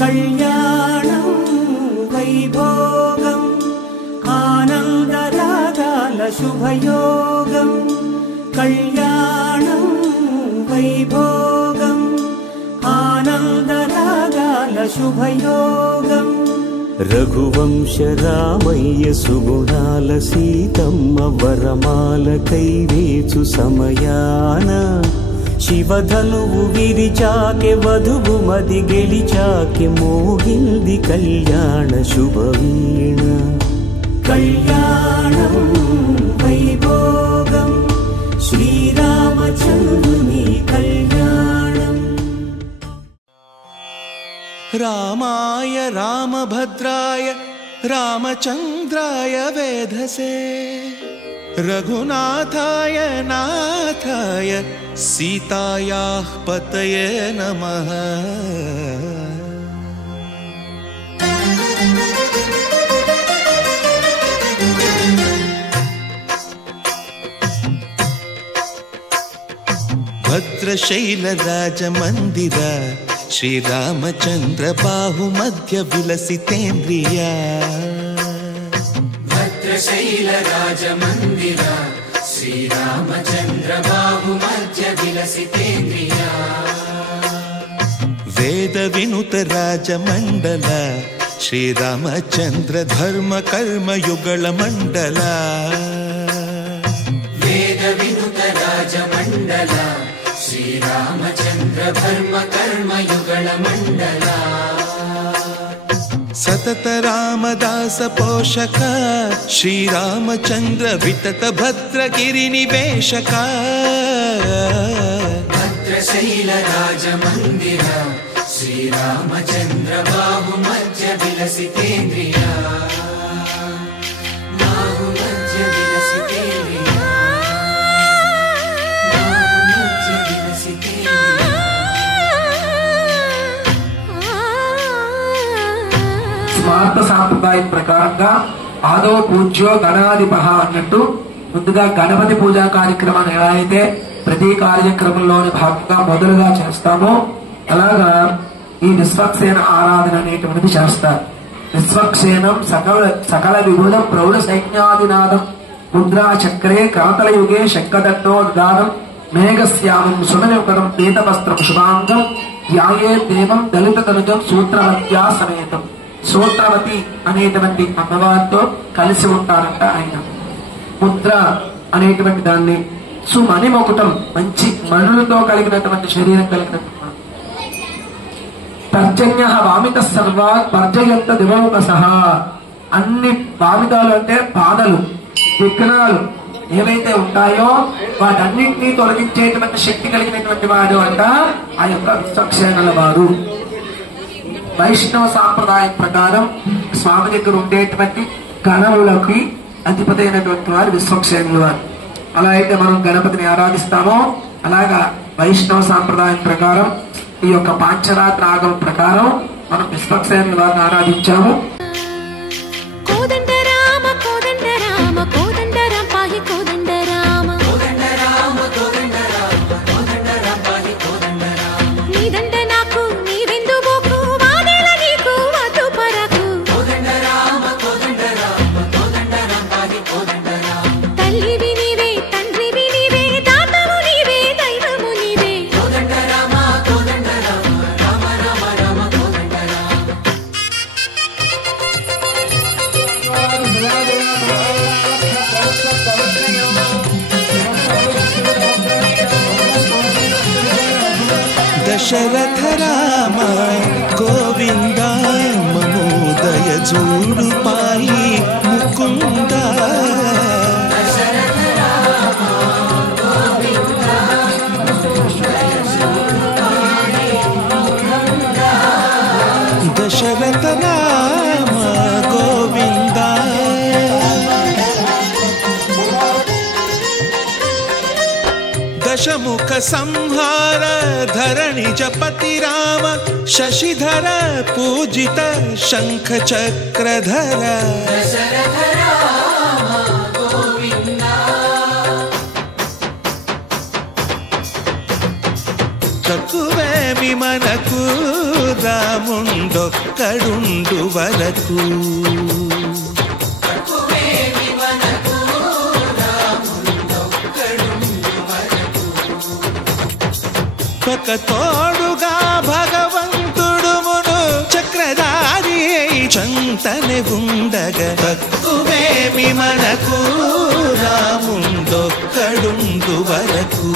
కళ్యాణం వైభోగం ఆనందరాగాల శుభయోగం కళ్యాణం వైభోగం ఆనందరాగాల శుభయోగం రఘువంశ రామయ్య సుగుణాల సీతమ్మ వరమాల కైవేచు సమయాన శివధనువు విరిచాకె వధువు మది గెలిచాకె మోగింది కళ్యాణ శుభవీణ కళ్యాణం వైభోగం శ్రీరామచంద్రుని కళ్యాణం. రామాయ రామభద్రాయ రామచంద్రాయ వేధసే రఘునాథాయ నాథాయ సీతాయాః పతయే నమః. భద్రశైల రాజమందిర శ్రీరామచంద్ర బాహుమధ్య విలసితేంద్రియ భద్రశైల రాజమందిర శ్రీరామచంద్ర బాహుమధ్య విలసితేంద్రియ వేద వినుత రాజమండల శ్రీరామచంద్ర ధర్మ కర్మ యుగళ మండల వేద వినుత రాజమండల శ్రీరామచంద్ర ధర్మ కర్మ యుగళ మండల సతత రామదాస పోషక శ్రీరామచంద్ర వితత భద్రగిరి నివేశక భద్రశైల రాజమందిర శ్రీరామచంద్ర బాహుమధ్య విలసితేంద్రియ బాహుమధ్య విలసితేంద్రియ బాహుమధ్య విలసితేంద్రియ. స్మార్త సాంప్రదాయం ప్రకారంగా ఆదో పూజ్యో గణాధిపః అన్నట్టు ముందుగా గణపతి పూజా కార్యక్రమాన్ని ఎలా అయితే ప్రతి కార్యక్రమంలోని భాగంగా మొదలుగా చేస్తామో అలాగా ఈ విశ్వక్సేన ఆరాధన అనేటువంటిది చేస్తారు. విశ్వక్సేనం సకల విభుద ప్రౌఢ సైన్యాదినాదం ముద్రా చక్రే కాతలయుగే శంఖదట్టోద్గానం మేఘశ్యామం సుమనిపదం పీతవస్త్రం శుభాంగం ధ్యాయే దేవం దళిత తనుజం సూత్రవత్యా సమేతం. సూత్రవతి అనేటువంటి అమ్మవారితో కలిసి ఉంటారంట ఆయన. ముద్ర అనేటువంటి దాన్ని సుమణి మొకుటం మంచి మణులతో కలిగినటువంటి శరీరం కలిగినటువంటి తర్జన్య వామిత సర్వాత్ పర్జయంత దివౌకసః. అన్ని వామితాలు అంటే బాధలు విఘ్నాలు ఏవైతే ఉంటాయో వాటన్నింటినీ తొలగించేటువంటి శక్తి కలిగినటువంటి వాడు అంట ఆ యొక్క విశ్వక్సేనుల వారు. వైష్ణవ సాంప్రదాయం ప్రకారం స్వామి దగ్గర ఉండేటువంటి గణములకి అధిపతి అయినటువంటి వారు విశ్వక్సేనుల వారు. అలా అయితే మనం గణపతిని ఆరాధిస్తామో అలాగా వైష్ణవ సాంప్రదాయం ప్రకారం ఈ యొక్క పాంచరాత్ర ఆగమ ప్రకారం మనం విశ్వక్సేనుల వారిని ఆరాధించాము. దశరథ రామ గోవింద మమోదయ జూడు పాయి ముకుంద. దశరథ రామ గోవింద దశముఖ సంహార ధరణి జపతి రామ శశిధర పూజిత శంఖ చక్రధర. చతుర తక్కువేమి మనకు రాముండొక్కడుండు వరకు. ఒక తోడుగా భగవంతుడుమును చక్రధారి చంతనే ఉండగా తక్కువేమి మనకు రాముండొక్కడుండు వరకు.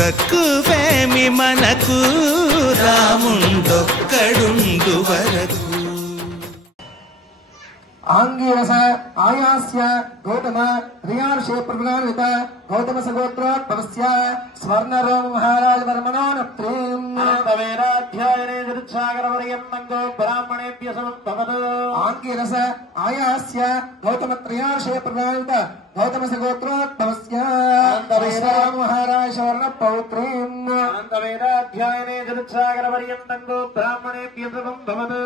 తక్కువేమి మనకు రాముండొక్కడుండు వరకు. ఆంగీరస ఆయాస్య గౌతమ రియార్షే ప్రభుగాన్విత గౌతమ సగోత్రోద్భవస్య స్వర్ణరోమ మహారాజ వర్మణోనప్త్రీం వేదాధ్యాయనే దుర్చాగరవర్యంగో బ్రాహ్మణేభ్య సమభవతు. ఆంగీరస ఆయాస్య గౌతమ త్రయార్షే ప్రభుగాన్విత గౌతమ సగోత్రోద్భవస్య స్వర్ణరోమ మహారాజ వర్ణ పౌత్రీం వేదాధ్యాయనే దుర్చాగరవర్యంగో బ్రాహ్మణేభ్య సమభవతు.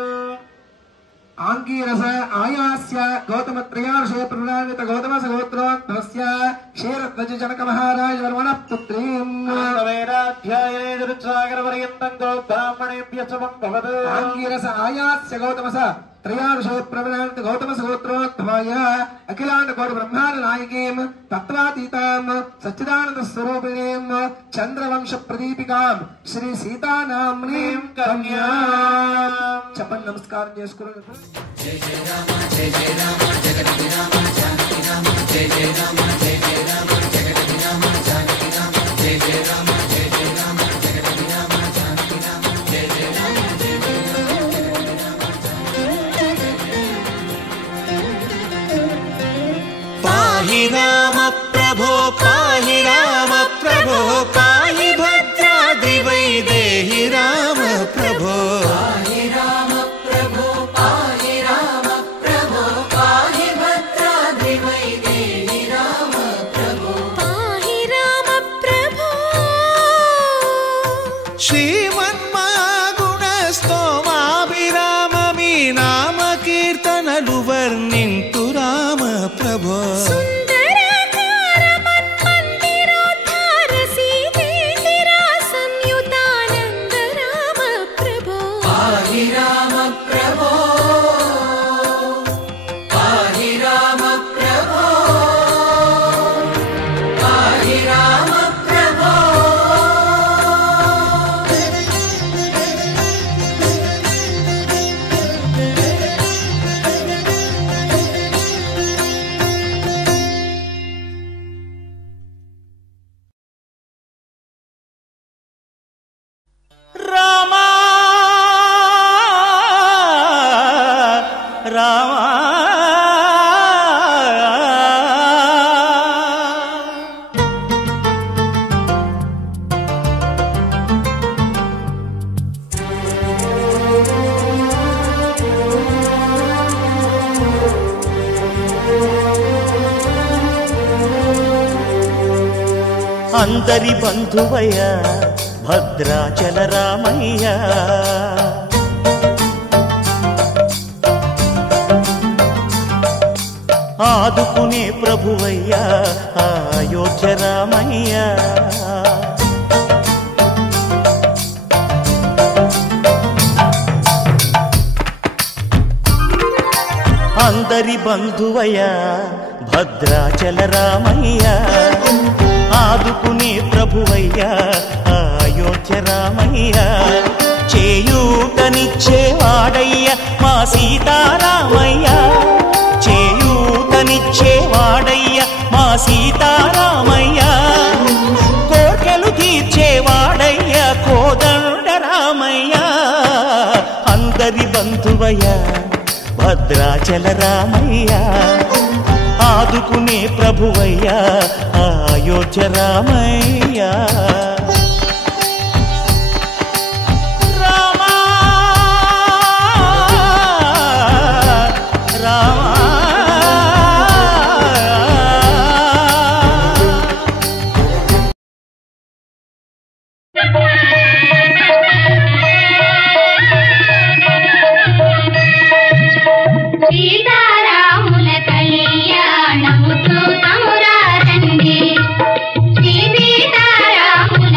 ఆంగీరస ఆయాస్య గౌతమ త్రయార్షే ప్రజాన్విత గౌతమ సగోత్రోద్భవస్య క్షీరధ్వజ జనక మహారాజ వర్మణ పుత్రీం వేదాధ్యాయనే దుర్చాగరవర్యంగో బ్రాహ్మణేభ్య సమభవతు. ఆంగీరస ఆయాస్య గౌతమ త్రయార్షే ప్రజాన్విత గౌతమ సగోత్రోద్భవాయ అఖిలాండ కోటి బ్రహ్మాండ నాయకీం తత్వాతీతాం సచ్చిదానంద స్వరూపిణీం చంద్రవంశ ప్రదీపికాం శ్రీ సీతానామ్నీం కన్యాం. చెప్పండి, నమస్కారం చేసుకున్నాను. జయ జయ రామ జయ జయ రామ జగతి రామ జానకి రామ జయ జయ రామ జయ జయ రామ జగతి రామ జానకి రామ జయ జయ రామ జయ జయ రామ జగతి రామ జానకి రామ జయ జయ రామ జయ జయ రామ జగతి రామ జానకి. పాహి రామ ప్రభో పాహి రామ ప్రభో పాహి భద్రాద్రి వైదేహి రామ ప్రభో. పాహి రామ ప్రభో పాహి రామ ప్రభో పాహి భద్రాద్రి వైదేహి రామ ప్రభో పాహి రామ ప్రభో. శ్రీమన్మాగుణ స్తోమాభిరామ మీ నామ కీర్తనలు వర్ణింతు రామ ప్రభో. సుందరాకార మన్మందిరోద్ధార సీతేందిర సంయుతానంద రామ ప్రభో. పాహి రామ ప్రభో పాహి రామ ప్రభో పాహి రామ ప్రభో. రామా రామా అందరి బంధువయ్య భద్రాచల రామయ్య. ఆదుకునే ప్రభువయ్య అయోధ్య రామయ్య. అందరి బంధువయ్య భద్రాచల రామయ్య. ఆదుకునే ప్రభువయ్య అయోధ్య రామయ్య. చేయూతనిచ్చేవాడయ్య మా సీతారామయ్య. చేయూతనిచ్చేవాడయ్య మా సీతారామయ్య. కోర్కెలు తీర్చేవాడయ్య కోదండ రామయ్య. అందరి బంధువయ్య భద్రాచల రామయ్య. ఆదుకునే ప్రభువయ్య అయోధ్య రామయ్య. రామా రామా సీతారాముల కళ్యాణము చూతమురా రండి. శ్రీ సీతారాముల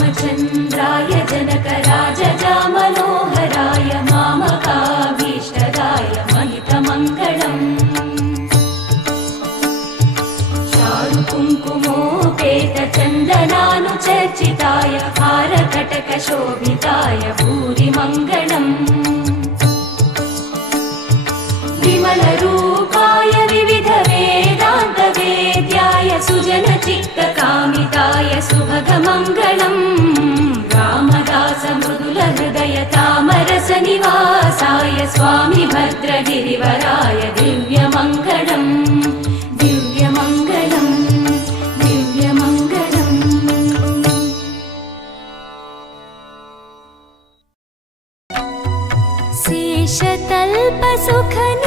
रामचन्द्राय जनकराजजामनोहराय मामकाभीष्टदाय महितमङ्गलम् चारुकुङ्कुमोपेतचन्दनानुचर्चिताय हारकटकशोभिताय भूरिमङ्गलम् विमलरूपाय विविधवेदान्तवेद्याय सुजनचित्तकामिताय सुभगमङ्गलम् रामदासमृदुलहृदय तामरसनिवासाय स्वामि भद्रगिरिवराय दिव्यमङ्गलम् दिव्यमङ्गलम् दिव्यमङ्गलम् शेषतल्पसुखन